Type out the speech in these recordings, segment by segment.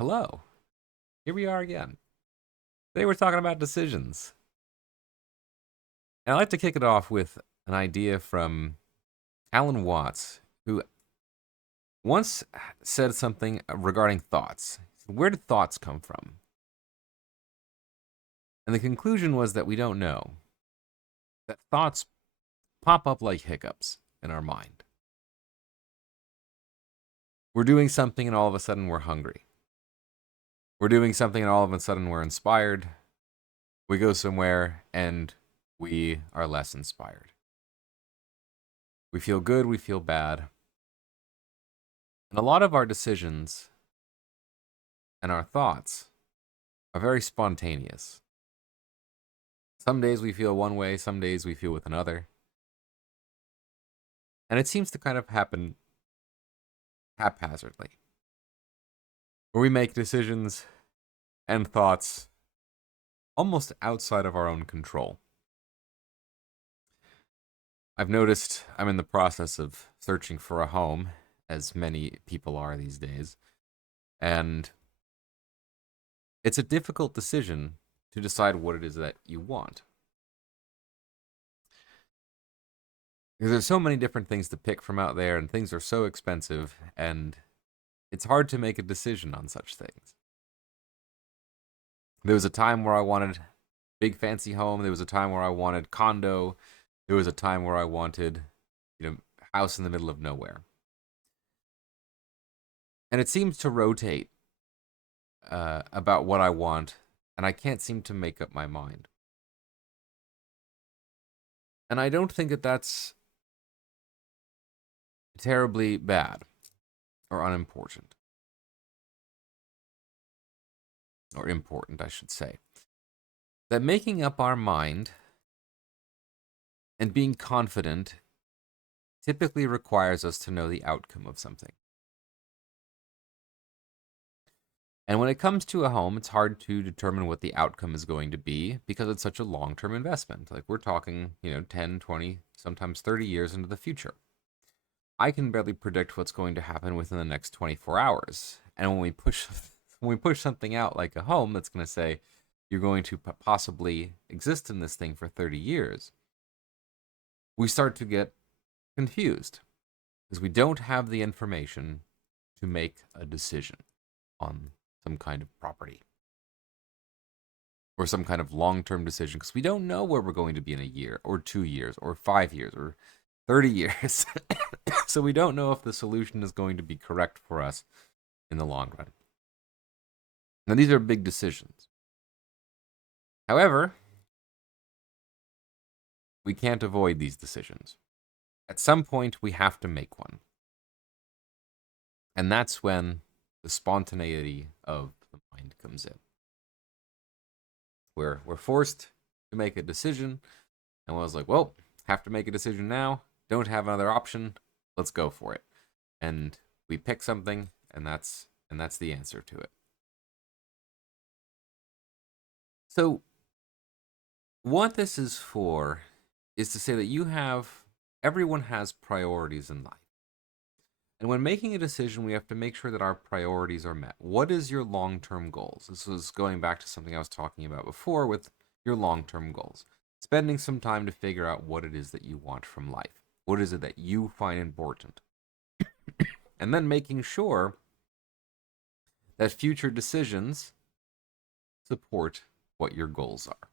Hello. Here we are again. Today we're talking about decisions. And I'd like to kick it off with an idea from Alan Watts, who once said something regarding thoughts. Where did thoughts come from? And the conclusion was that we don't know. That thoughts pop up like hiccups in our mind. We're doing something and all of a sudden we're hungry. We're doing something and all of a sudden we're inspired. We go somewhere and we are less inspired. We feel good, we feel bad. And a lot of our decisions and our thoughts are very spontaneous. Some days we feel one way, some days we feel with another. And it seems to kind of happen haphazardly, where we make decisions and thoughts almost outside of our own control. I've noticed I'm in the process of searching for a home, as many people are these days, and it's a difficult decision to decide what it is that you want. Because there's so many different things to pick from out there, and things are so expensive, and it's hard to make a decision on such things. There was a time where I wanted big fancy home. There was a time where I wanted condo. There was a time where I wanted, house in the middle of nowhere. And it seems to rotate about what I want, and I can't seem to make up my mind. And I don't think that that's terribly bad or unimportant. Or important, I should say. That making up our mind and being confident typically requires us to know the outcome of something. And when it comes to a home, it's hard to determine what the outcome is going to be because it's such a long-term investment. Like we're talking, 10, 20, sometimes 30 years into the future. I can barely predict what's going to happen within the next 24 hours. And when we push something out like a home that's going to say you're going to possibly exist in this thing for 30 years, we start to get confused because we don't have the information to make a decision on some kind of property or some kind of long-term decision because we don't know where we're going to be in a year or 2 years or 5 years or 30 years. So we don't know if the solution is going to be correct for us in the long run. Now, these are big decisions. However, we can't avoid these decisions. At some point, we have to make one. And that's when the spontaneity of the mind comes in. We're forced to make a decision, and I was like, well, have to make a decision now. Don't have another option. Let's go for it. And we pick something, and that's the answer to it. So what this is for is to say that everyone has priorities in life. And when making a decision, we have to make sure that our priorities are met. What is your long-term goals? This was going back to something I was talking about before with your long-term goals. Spending some time to figure out what it is that you want from life. What is it that you find important? And then making sure that future decisions support what your goals are.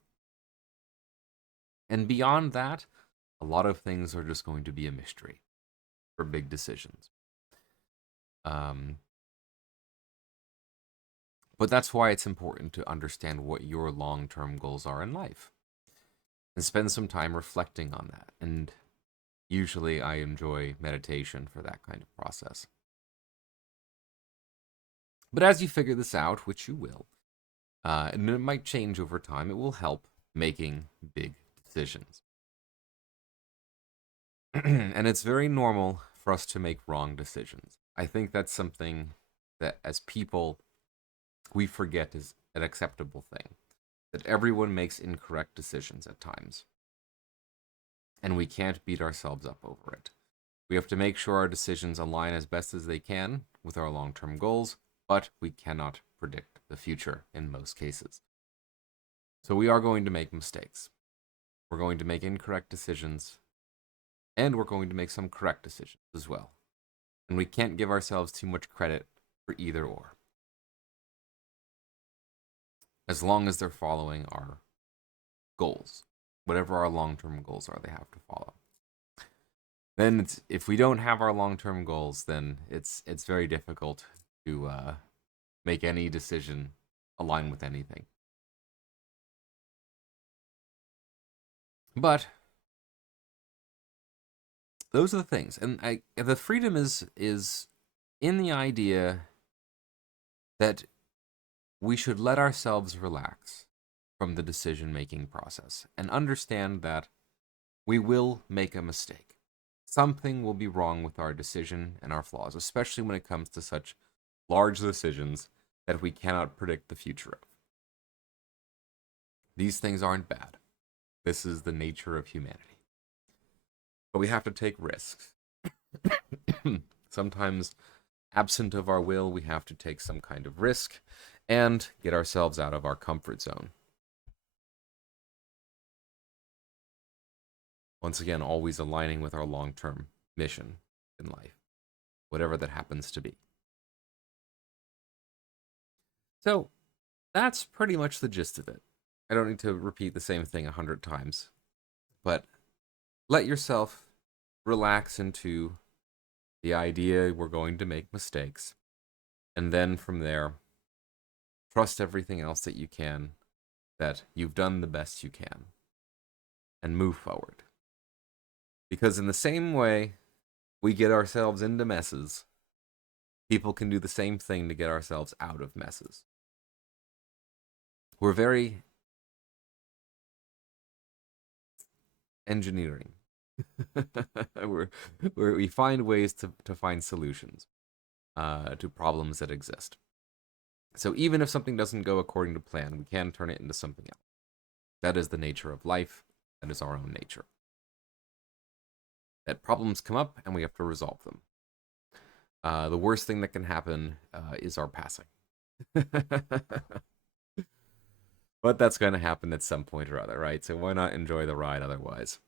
And beyond that, a lot of things are just going to be a mystery for big decisions. But that's why it's important to understand what your long-term goals are in life and spend some time reflecting on that. And usually I enjoy meditation for that kind of process. But as you figure this out, which you will, and it might change over time, it will help making big decisions. And it's very normal for us to make wrong decisions. I think that's something that as people, we forget is an acceptable thing. That everyone makes incorrect decisions at times. And we can't beat ourselves up over it. We have to make sure our decisions align as best as they can with our long-term goals, but we cannot predict the future in most cases. So we are going to make mistakes. We're going to make incorrect decisions, and we're going to make some correct decisions as well. And we can't give ourselves too much credit for either or. As long as they're following our goals, whatever our long-term goals are, they have to follow. Then if we don't have our long-term goals, then it's very difficult to make any decision align with anything. But those are the things, and the freedom is in the idea that we should let ourselves relax from the decision-making process and understand that we will make a mistake. Something will be wrong with our decision and our flaws, especially when it comes to such large decisions that we cannot predict the future of. These things aren't bad. This is the nature of humanity. But we have to take risks. Sometimes, absent of our will, we have to take some kind of risk and get ourselves out of our comfort zone. Once again, always aligning with our long-term mission in life, whatever that happens to be. So, that's pretty much the gist of it. I don't need to repeat the same thing 100 times, but let yourself relax into the idea we're going to make mistakes, and then from there, trust everything else that you can, that you've done the best you can, and move forward. Because in the same way we get ourselves into messes, people can do the same thing to get ourselves out of messes. We're very engineering. we find ways to find solutions to problems that exist. So even if something doesn't go according to plan, we can turn it into something else. That is the nature of life. That is our own nature. That problems come up and we have to resolve them. The worst thing that can happen is our passing. But that's going to happen at some point or other, right? So why not enjoy the ride otherwise?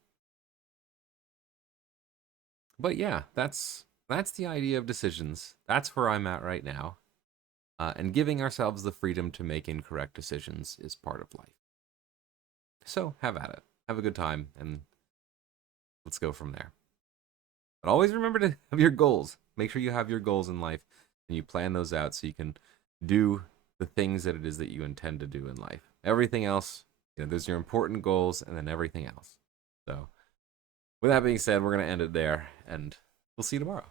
But yeah, that's the idea of decisions. That's where I'm at right now. And giving ourselves the freedom to make incorrect decisions is part of life. So have at it. Have a good time, and let's go from there. But always remember to have your goals. Make sure you have your goals in life, and you plan those out so you can do the things that it is that you intend to do in life. Everything else, those are your important goals, and then everything else. So with that being said, we're going to end it there, and we'll see you tomorrow.